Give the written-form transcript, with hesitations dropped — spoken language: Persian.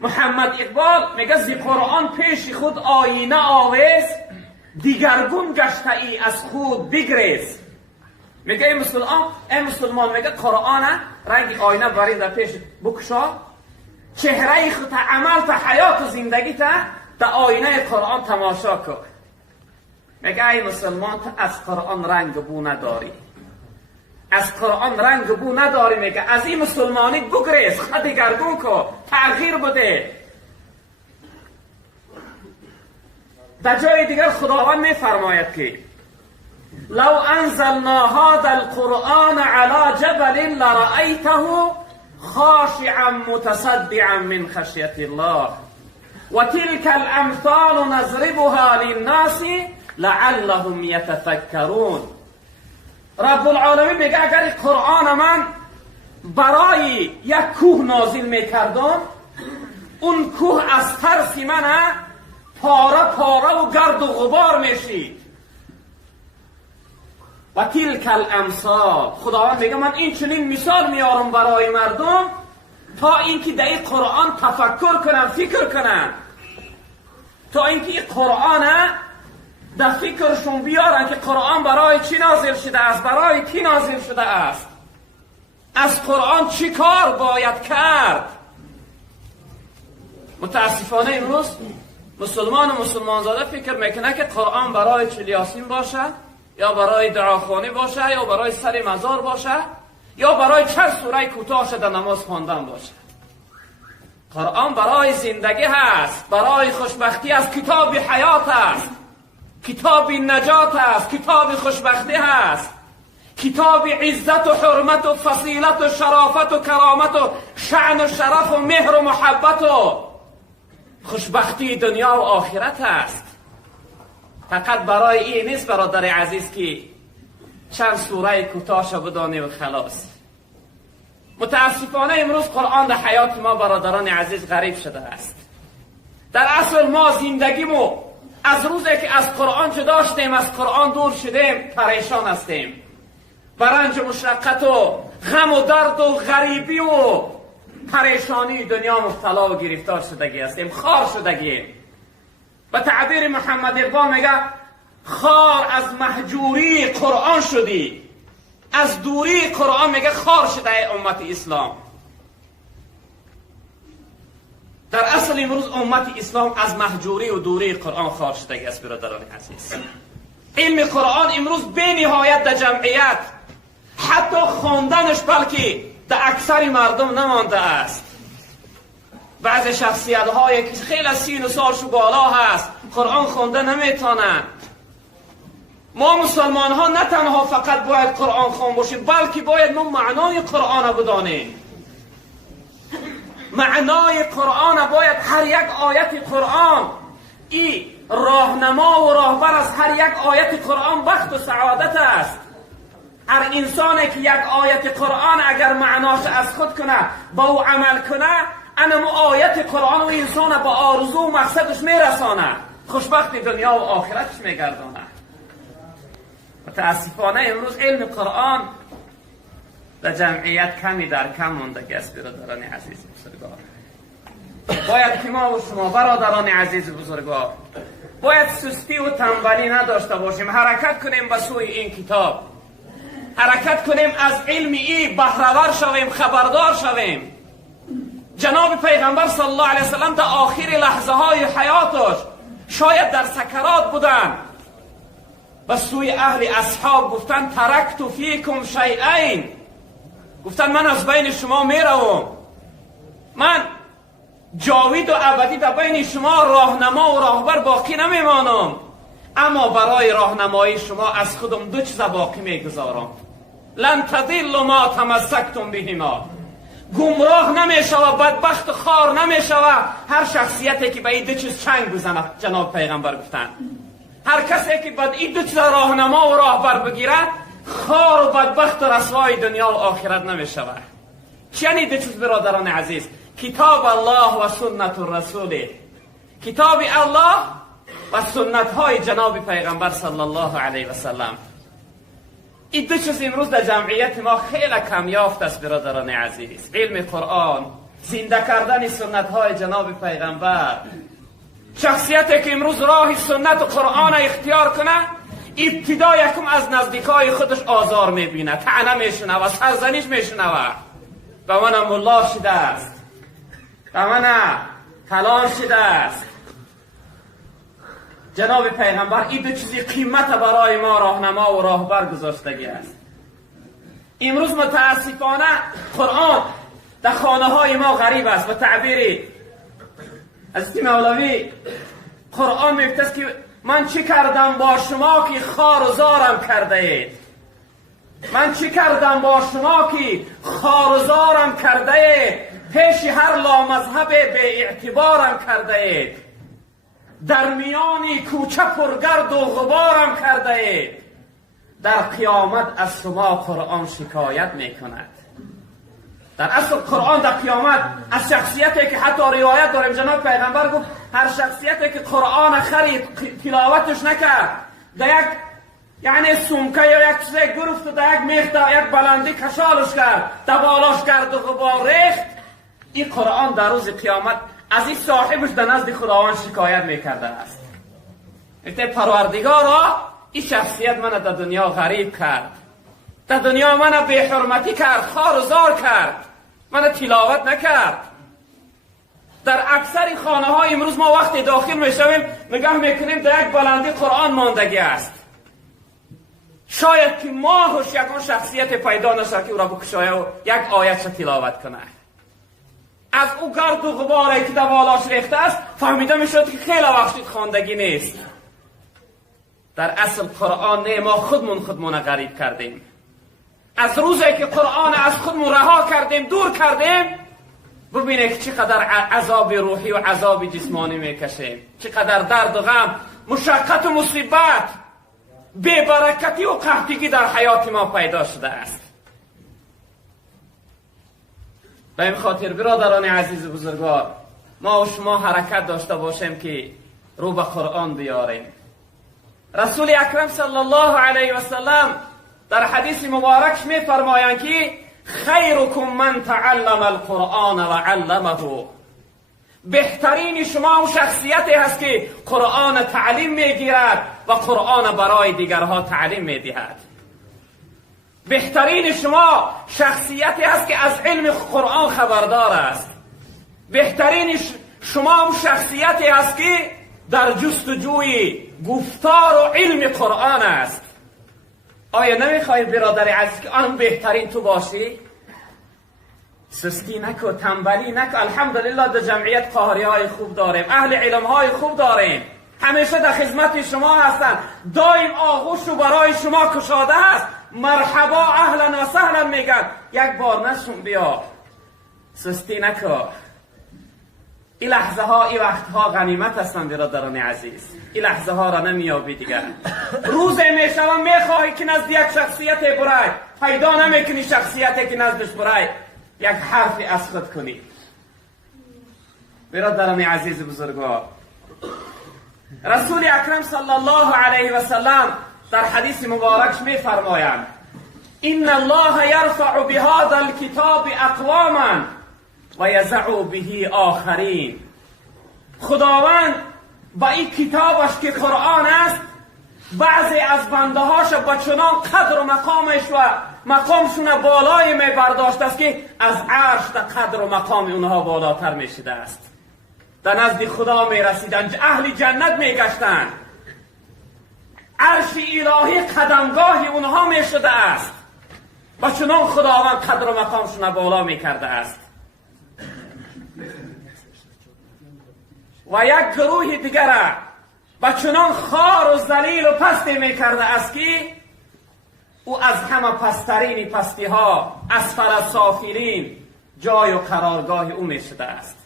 محمد اقبال میگه زی قرآن پیش خود آینه آویز، دیگرگون گشته ای از خود بگریز. میگه ای مسلمان میگه قرآن رنگ آینه برین در پیش بکشا، چهره خود عمل تا حیات و زندگی تا در آینه قرآن تماشا کن. میگه ای مسلمان تا از قرآن رنگ بو نداری، از قرآن رنگ بو نداری. میگه از این مسلمانی بگریز، خود دیگرگون کن، تغییر بده. در جای دیگر خداوند میفرماید که لو انزلنا هذا القرآن على جبل لرأيته خاشعا متصدعا من خشية الله وتلك الامثال نضربها للناس لعلهم يتفكرون. رب العالمین میگه اگر قرآن من برای یک کوه نازل میکردم، اون کوه از ترس من پاره پاره و گرد و غبار میشید. و تلک الامثال، خداوند میگه من این چنین مثال میارم برای مردم تا اینکه در این قرآن تفکر کنن، فکر کنن، تا اینکه این قرآن در فکرشون بیارن که قرآن برای چی نازل شده است، برای کی نازل شده است، از قرآن چی کار باید کرد. متاسفانه امروز مسلمان و مسلمانزاده فکر میکنه که قرآن برای چلیاسین باشه، یا برای دعاخوانی باشه، یا برای سر مزار باشه، یا برای چند سوره کوتاه در نماز خواندن باشه. قرآن برای زندگی هست، برای خوشبختی است، کتاب حیات است، کتاب نجات است، کتاب خوشبختی هست، کتاب عزت و حرمت و فضیلت و شرافت و کرامت و شأن و شرف و مهر و محبت و خوشبختی دنیا و آخرت است. فقط برای این نیست برادر عزیز که چند سوره کوتاه بدانی و خلاص. متاسفانه امروز قرآن در حیات ما برادران عزیز غریب شده است. در اصل ما زندگیمو از روزی که از قرآن جدا شدیم، از قرآن دور شدیم، پریشان هستیم. برنج و مشقت و غم و درد و غریبی و پریشانی دنیا مبتلا و گرفتار شدگی هستیم، خار شدگی. به تعبیر محمد اقبال میگه خار از محجوری قرآن شدی، از دوری قرآن میگه خار شده ای امت اسلام. در اصل امروز امت اسلام از محجوری و دوری قرآن خار شده است برادران عزیز. علم قرآن امروز به نهایت در جمعیت، حتی خواندنش بلکه در اکثر مردم نمانده است. بعض شخصیت هایی که خیلی سین و سالشو بالا هست قرآن خونده نمیتونن. ما مسلمان ها نه تنها فقط باید قرآن خوان باشیم، بلکه باید ما معنای قرآن بدانیم. معنای قرآن باید هر یک آیت قرآن ای راهنما و راهبر از هر یک آیت قرآن بخت و سعادت است. هر انسانی که یک آیت قرآن اگر معناش از خود کنه با او عمل کنه، انمو آیت قرآن و انسان با آرزو و مقصدش میرسانه، خوشبخت دنیا و آخرتش میگردانه. متاسفانه امروز علم قرآن در جمعیت کمی در کم ماندگی است برادران عزیز بزرگوار. باید که ما و شما برادران عزیز بزرگوار باید سستی و تنبلی نداشته باشیم، حرکت کنیم به سوی این کتاب، حرکت کنیم از علم این بهره‌ور شویم، خبردار شویم. جناب پیغمبر صلی الله علیه وسلم در آخر لحظه های حیاتش شاید در سکرات بودن، و سوی اهل اصحاب گفتن ترکت فیکم شیئین، گفتن من از بین شما میروم، من جاوید و ابدی در بین شما راهنما و راهبر باقی نمیمانم، اما برای راهنمایی شما از خودم دو چیز باقی میگذارم. لن تضلوا ما تمسکتم بهما، گمراه نمیشوه، بدبخت و خار نمیشوه هر شخصیتی که به این دو چیز چنگ بزنه. جناب پیغمبر گفتن هر کسی که بعد این دو چیز راهنما و راهبر بگیره خار و بدبخت و رسوای دنیا و آخرت نمیشوه. چی یعنی دو چیز برادران عزیز؟ کتاب الله و سنت الرسول، کتاب الله و سنت های جناب پیغمبر صلی الله علیه و سلم. این دو چیز امروز در جمعیت ما خیلی کم یافت است برادران عزیز. علم قرآن زنده کردن سنت های جناب پیغمبر. شخصیتی که امروز راه سنت و قرآن اختیار کنه، ابتدا یکم از نزدیکای خودش آزار میبینه، طعنه میشنه و سرزنش میشنه. به من ملا شده است، به من کلان شده است. جناب پیغمبر این دو چیزی قیمت برای ما راهنما و راهبر گذاشتگی است. امروز متاسفانه قرآن در خانه های ما غریب است. و تعبیری از مولوی قرآن میگوید که من چی کردم با شما که خار و زارم کرده اید؟ من چی کردم با شما که خار و زارم کرده اید؟ پیش هر لامذهب به اعتبارم کرده اید. در میان کوچه پرگرد و غبارم کرده اید. در قیامت از شما قرآن شکایت میکند. در اصل قرآن در قیامت از شخصیتی که حتی روایت داریم جناب پیغمبر گفت هر شخصیتی که قرآن خرید تلاوتش نکرد، در یک یعنی سمکه یا یک چیزی گرفت و در یک میخ در یک بلندی کشالش کرد، در بالاش کرد و غبار ریخت، این قرآن در روز قیامت از این صاحبش در نزد خداوند شکایت میکرده است. گفته پروردگارا این شخصیت من در دنیا غریب کرد، در دنیا من به حرمتی کرد، خار و زار کرد، من تلاوت نکرد. در اکثر خانه های امروز ما وقتی داخل میشویم نگاه میکنیم در یک بلندی قرآن ماندگی است. شاید که ماهش یکان شخصیت پیدا نشه که او را بکشایه و یک آیت را تلاوت کنه. از او گرد و غباری که در بالاش ریخته است فهمیده میشد که خیلی وقت خواندگی نیست. در اصل قرآن نه، ما خودمون غریب کردیم. از روزی که قرآن از خودمون رها کردیم، دور کردیم، ببینید که چقدر عذاب روحی و عذاب جسمانی میکشیم، چقدر درد و غم، مشقت و مصیبت، بی‌برکتی و قحطی در حیات ما پیدا شده است. به این خاطر برادران عزیز و بزرگوار، ما و شما حرکت داشته باشیم که رو به قرآن بیاریم. رسول اکرم صلی الله علیه و سلم در حدیث مبارکش می فرمایند که خیرکم من تعلم القرآن و علمه. بهترین شما و شخصیتی هست که قرآن تعلیم میگیرد و قرآن برای دیگرها تعلیم میدهد. بهترین شما شخصیتی هست که از علم قرآن خبردار است. بهترین شما و شخصیتی هست که در جستجوی گفتار و علم قرآن است. آیا نمیخوای برادر عزیز که آن بهترین تو باشی؟ سستی نکو، تنبلی نکو. الحمدلله در جمعیت قاهری های خوب داریم، اهل علم های خوب داریم، همیشه در خدمت شما هستند، دایم آغوش رو برای شما کشاده است. مرحبا اهلا و سهلا میگن. یک بار نشون بیا، سستی نکو. این لحظه ها، این وقت ها غنیمت هستند برادران عزیز. این لحظه ها را نمیابی دیگر. روزی میشوم میخواهی که نزد یک شخصیت برای، پیدا نمیکنی شخصیتی که نزدش برای یک حرفی از خود کنی. برادران عزیز بزرگوار، رسول اکرم صلی الله علیه و سلم در حدیث مبارکش میفرمایند ان الله یرفع بهذا الكتاب اقواما و یضع به آخرین. خداوند با این کتابش که قرآن است بعضی از بنده هاش با چنان قدر و مقامش و مقامشون بالای می برداشت است که از عرش در قدر و مقام اونها بالاتر می شده است. در نزد خدا می رسیدن، اهل جنت می گشتن، عرش الهی قدمگاه اونها می شده است. با چنان خداوند قدر و مقامشون بالا می کرده است. و یک گروه دیگر با چنان خار و ذلیل و پستی می کرده است که او از همه پسترین پستی ها، اسفل سافلین جای و قرارگاه او می شده است.